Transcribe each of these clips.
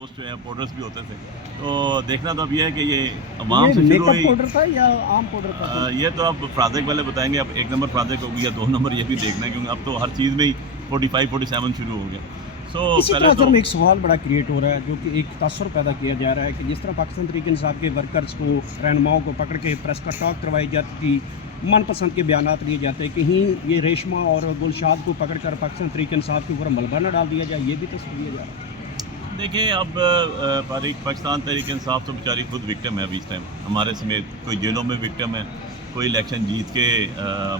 جو ہے پاؤڈرز بھی ہوتے تھے، تو دیکھنا تو اب یہ ہے کہ یہ عوام سے شروع ہوئی۔ پاؤڈر تھا یا عام پاؤڈر تھا؟ یہ تو اب فرازق والے بتائیں گے، اب 1 نمبر فرازق ہوگی یا 2 نمبر یہ بھی دیکھنا ہے، کیونکہ اب تو ہر چیز میں ہی 45 47 شروع ہو گیا۔ اسی پہلے طرح تو میں ایک سوال بڑا کریٹ ہو رہا ہے، جو کہ ایک تاثر پیدا کیا جا رہا ہے کہ جس طرح پاکستان تحریک انصاف کے ورکرز کو، رہنماؤں کو پکڑ کے پریس کا ٹاک کروائی جاتی تھی، من پسند کے بیانات لیے جاتے، کہیں یہ ریشمہ اور گلشاد کو پکڑ کر پاکستان تحریک انصاف کے اوپر ملبہ نہ ڈال دیا جائے، یہ بھی تصور لیا جا رہا ہے۔ دیکھیں، اب پاکستان تحریک انصاف تو بیچاری خود وکٹم ہے ابھی اس ٹائم ہمارے سمیت، کوئی جیلوں میں وکٹم ہے، کوئی الیکشن جیت کے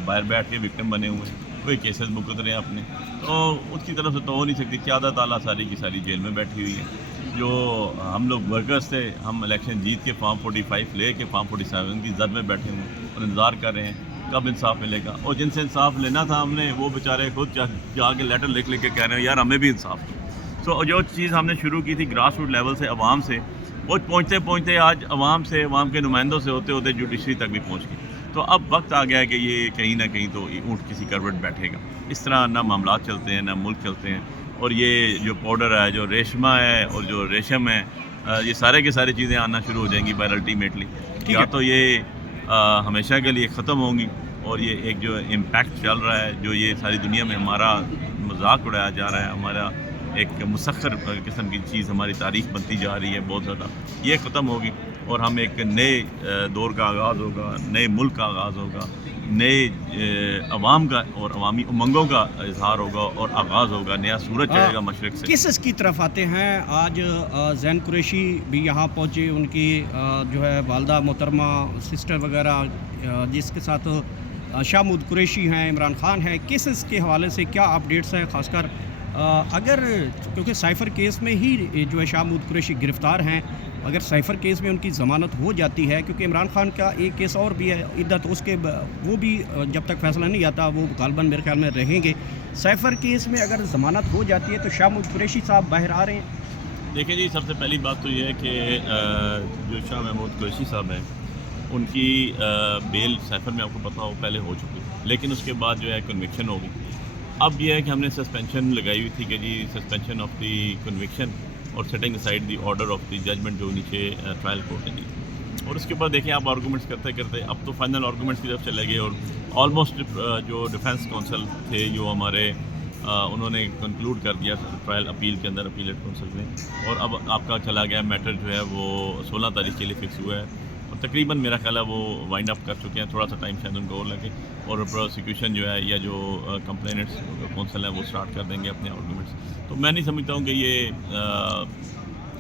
باہر بیٹھ کے وکٹم بنے ہوئے ہیں، کوئی کیسز مقد رہے ہیں اپنے، تو اس کی طرف سے تو ہو نہیں سکتی۔ قیادت تعالیٰ ساری کی ساری جیل میں بیٹھی ہوئی ہے۔ جو ہم لوگ ورکرز تھے، ہم الیکشن جیت کے فارم 45 لے کے فارم 47 کی زد میں بیٹھے ہوئے ہیں اور انتظار کر رہے ہیں کب انصاف ملے گا، اور جن سے انصاف لینا تھا ہم نے، وہ بیچارے خود جا کے لیٹر لکھ کے کہہ رہے ہیں یار ہمیں بھی انصاف دو۔ تو جو چیز ہم نے شروع کی تھی گراس روٹ لیول سے، عوام سے، وہ پہنچتے پہنچتے آج عوام سے، عوام کے نمائندوں سے ہوتے ہوتے جوڈیشری تک بھی پہنچ گئی۔ تو اب وقت آ گیا ہے کہ یہ کہیں نہ کہیں تو اونٹ کسی کروٹ بیٹھے گا۔ اس طرح نہ معاملات چلتے ہیں، نہ ملک چلتے ہیں، اور یہ جو پاؤڈر ہے، جو ریشمہ ہے اور جو ریشم ہے، یہ سارے کے ساری چیزیں آنا شروع ہو جائیں گی بائی الٹیمیٹلی۔ یا تو یہ ہمیشہ کے لیے ختم ہوں گی، اور یہ ایک جو امپیکٹ چل رہا ہے، جو یہ ساری دنیا میں ہمارا مذاق اڑایا جا رہا ہے، ہمارا ایک مسخر قسم کی چیز ہماری تاریخ بنتی جا رہی ہے بہت زیادہ، یہ ختم ہوگی، اور ہم ایک نئے دور کا آغاز ہوگا، نئے ملک کا آغاز ہوگا، نئے عوام کا اور عوامی امنگوں کا اظہار ہوگا اور آغاز ہوگا، نیا سورج چڑھے گا مشرق سے۔ کیسز کی طرف آتے ہیں، آج زین قریشی بھی یہاں پہنچے، ان کی جو ہے والدہ محترمہ، سسٹر وغیرہ، جس کے ساتھ شاہمود قریشی ہیں، عمران خان ہیں، کیسز کے حوالے سے کیا اپڈیٹس ہیں؟ خاص کر اگر کیونکہ سائفر کیس میں ہی جو ہے شاہمود قریشی گرفتار ہیں، اگر سائفر کیس میں ان کی ضمانت ہو جاتی ہے، کیونکہ عمران خان کا ایک کیس اور بھی ہے عدت، اس کے وہ بھی جب تک فیصلہ نہیں آتا وہ غالباً میرے خیال میں رہیں گے۔ سائفر کیس میں اگر ضمانت ہو جاتی ہے تو شاہمود قریشی صاحب باہر آ رہے ہیں۔ دیکھیں جی، سب سے پہلی بات تو یہ ہے کہ جو شاہ محمود قریشی صاحب ہیں، ان کی بیل سائفر میں آپ کو پتہ ہو پہلے ہو چکی، لیکن اس کے بعد جو ہے کنوکشن ہو گئی۔ اب یہ ہے کہ ہم نے سسپینشن لگائی ہوئی تھی کہ جی سسپینشن آف دی کنوکشن اور setting aside the order of the judgment جو نیچے ٹرائل کورٹ نے دی، اور اس کے بعد دیکھیں آپ آرگومنٹس کرتے کرتے اب تو فائنل آرگومنٹس کی طرف چلے گئے، اور آلموسٹ جو ڈیفینس کونسل تھے جو ہمارے انہوں نے کنکلوڈ کر دیا ٹرائل اپیل کے اندر، اپیلیٹ کونسل نے، اور اب آپ کا چلا گیا میٹر جو ہے وہ 16 تاریخ کے لیے فکس ہوا ہے، اور تقریباً میرا خیال ہے وہ وائنڈ اپ کر چکے ہیں، تھوڑا سا ٹائم شاید ان کو اور لگے، اور پروسیکیوشن جو ہے یا جو کمپلینٹس کونسل ہیں وہ اسٹارٹ کر دیں گے اپنے آرگومنٹس۔ تو میں نہیں سمجھتا ہوں کہ یہ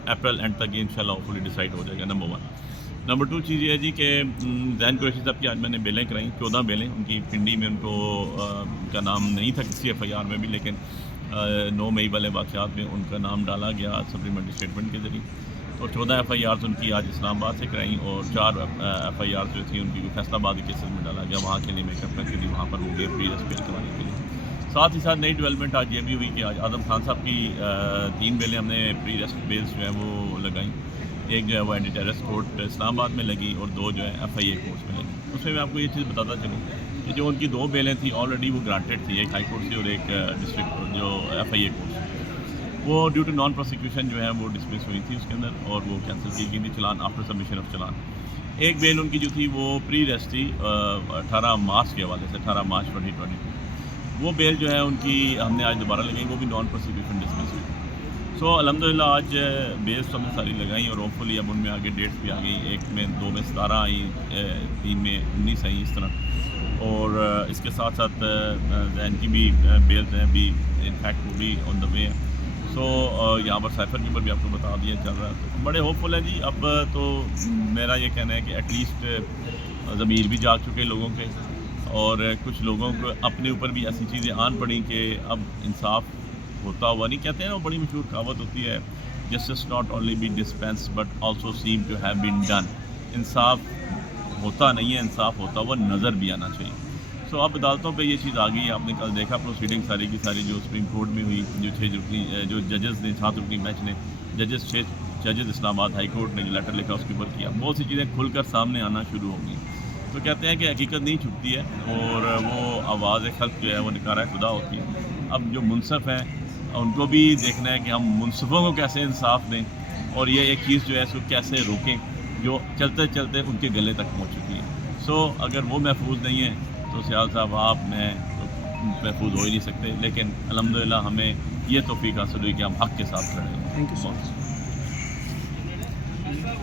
اپریل اینڈ تک یہ انشاءاللہ فلی ڈیسائیڈ ہو جائے گا، نمبر 1۔ نمبر 2 چیز یہ ہے جی کہ زین قریشی صاحب کی آج میں نے بیلیں کرائیں، 14 بیلیں، ان کی پنڈی میں ان کو ان کا نام نہیں تھا کسی FIR میں بھی، لیکن 9 مئی والے واقعات میں ان کا نام ڈالا گیا سپلیمنٹری اسٹیٹمنٹ کے ذریعے، اور 14 FIRs ان کی آج اسلام آباد سے کرائیں، اور 4 FIRs جو تھیں ان کی فیصل آباد کے کیسز میں ڈالا گیا، وہاں کے لیے میک اپ کر کے وہاں پر وہ گئے پری ریسپیل کروانے کے لیے۔ ساتھ ہی ساتھ نئی ڈیولپمنٹ آج یہ بھی ہوئی کہ آج اعظم خان صاحب کی 3 بیلیں ہم نے پری ریسٹ بیلز جو ہیں وہ لگائیں، ایک جو ہے وہ اینٹی ٹیررسٹ کورٹ اسلام آباد میں لگی، اور 2 جو ہے FIA کورٹس میں لگی۔ اس میں آپ کو یہ چیز بتاتا چلوں کہ جو ان کی 2 بیلیں تھیں آلریڈی وہ گرانٹیڈ تھی، ایک ہائی کورٹ سے اور ایک ڈسٹرکٹ جو FIA کورٹ سے، وہ ڈیو ٹو نان پروسیکیوشن جو ہے وہ ڈسمس ہوئی تھی اس کے اندر، اور وہ کینسل کی گئی تھی چلان آفٹر سبمیشن آف چلان۔ ایک بیل ان کی جو تھی وہ پری ریسٹ تھی 18 مارچ کے حوالے سے، 18 مارچ 2022، وہ بیل جو ہے ان کی ہم نے آج دوبارہ لگائی، وہ بھی نان پروسیکیوشن ڈسمس ہوئی۔ سو الحمدللہ آج بیلز تو ہم نے ساری لگائیں، اور ہوپ فلی اب ان میں آگے ڈیٹس بھی آ گئی، ایک میں 2 میں 17 آئیں، 3 میں 19 آئیں اس طرح، اور اس کے ساتھ ساتھ زین کی بھی بیلز ہیں بھی انفیکٹ وہ بھی آن دا وے ہے۔ سو یہاں پر سائفر کے اوپر بھی آپ کو بتا دیا چل رہا ہے، تو بڑے ہوپ فل ہیں جی۔ اب تو میرا یہ کہنا ہے کہ ایٹ لیسٹ ضمیر بھی جاگ چکے لوگوں کے، اور کچھ لوگوں کو اپنے اوپر بھی ایسی چیزیں آن پڑیں کہ اب انصاف ہوتا ہوا نہیں، کہتے ہیں نا وہ بڑی مشہور کہاوت ہوتی ہے، justice not only be dispense but also seem to have been done. انصاف ہوتا نہیں ہے، انصاف ہوتا ہوا نظر بھی آنا چاہیے۔ سو اب عدالتوں پہ یہ چیز آ گئی ہے، آپ نے کل دیکھا پروسیڈنگ ساری کی ساری جو سپریم کورٹ میں ہوئی، جو 6 رکنی جو ججز نے 7 رکنی بینچ نے ججز اسلام آباد ہائی کورٹ نے جو لیٹر لکھا اس کے اوپر کیا، بہت سی چیزیں کھل کر سامنے آنا شروع ہو گئی۔ تو کہتے ہیں کہ حقیقت نہیں چھپتی ہے، اور وہ آواز خلق جو ہے وہ نکارہ خدا ہوتی ہے۔ اب جو منصف ہیں ان کو بھی دیکھنا ہے کہ ہم منصفوں کو کیسے انصاف دیں، اور یہ ایک چیز جو ہے اس کو کیسے روکیں جو چلتے چلتے ان کے گلے تک پہنچ چکی ہے. سو اگر وہ محفوظ نہیں ہے تو سیال صاحب آپ میں تو محفوظ ہو ہی نہیں سکتے. لیکن الحمدللہ ہمیں یہ توفیق حاصل ہوئی کہ ہم حق کے ساتھ کھڑے ہیں. Thank you so much.